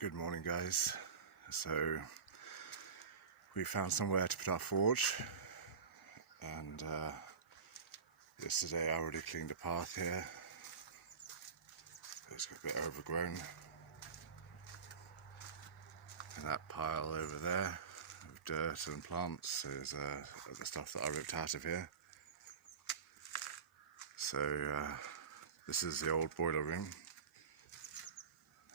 Good morning, guys. So we found somewhere to put our forge, and yesterday I already cleaned the path here. It's a bit overgrown, and that pile over there of dirt and plants is the stuff that I ripped out of here. So this is the old boiler room.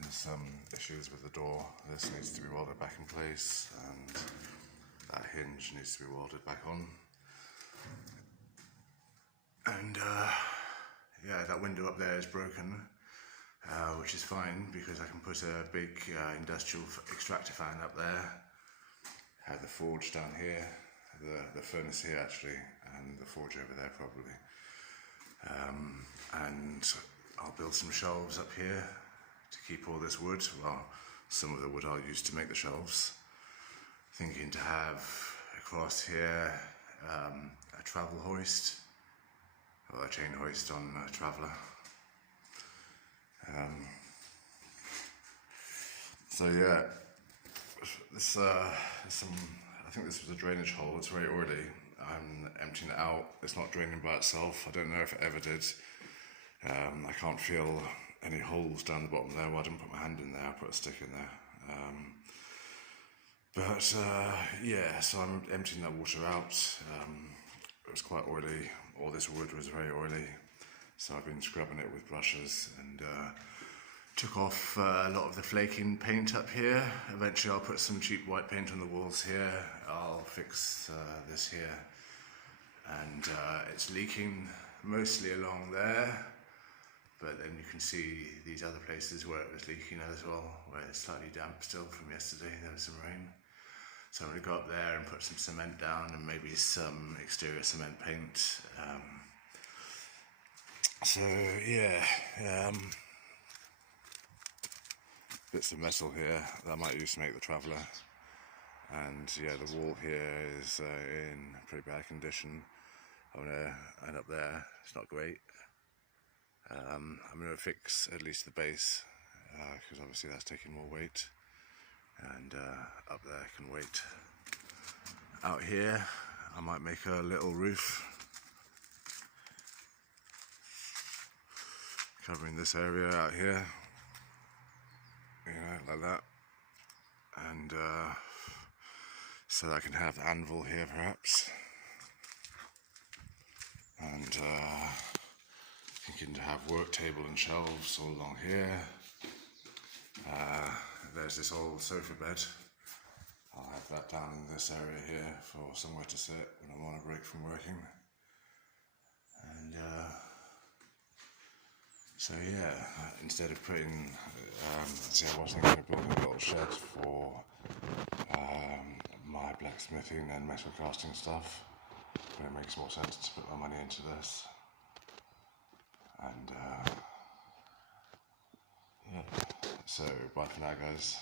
There's some issues with the door. This needs to be welded back in place, and that hinge needs to be welded back on. And yeah, that window up there is broken, which is fine because I can put a big industrial extractor fan up there. Have the forge down here, the furnace here actually, and the forge over there probably. And I'll build some shelves up here to keep all this wood. Well, some of the wood I'll use to make the shelves. Thinking to have across here a travel hoist, or a chain hoist on a traveller. So yeah, this I think this was a drainage hole. It's very oily. I'm emptying it out. It's not draining by itself. I don't know if it ever did. I can't feel any holes down the bottom there. Well, I didn't put my hand in there. I put a stick in there. Yeah, so I'm emptying that water out. It was quite oily. All this wood was very oily, so I've been scrubbing it with brushes and took off a lot of the flaking paint up here. Eventually I'll put some cheap white paint on the walls here. I'll fix this here, and it's leaking mostly along there, but then you can see these other places where it was leaking as well, where it's slightly damp still from yesterday. There was some rain. So I'm going to go up there and put some cement down and maybe some exterior cement paint. So yeah, bits of metal here that I might use to make the traveller. And yeah, the wall here is in pretty bad condition. And up there, it's not great. I'm going to fix at least the base, because obviously that's taking more weight. And up there can wait. Out here I might make a little roof covering this area out here, you know, like that, and so I can have the anvil here perhaps, and thinking to have work table and shelves all along here. There's this old sofa bed. I'll have that down in this area here for somewhere to sit when I'm on a break from working. And so yeah, instead of putting, see, I was thinking of building a little shed for my blacksmithing and metal casting stuff, but it makes more sense to put my money into this. And yeah, so bye for now, guys.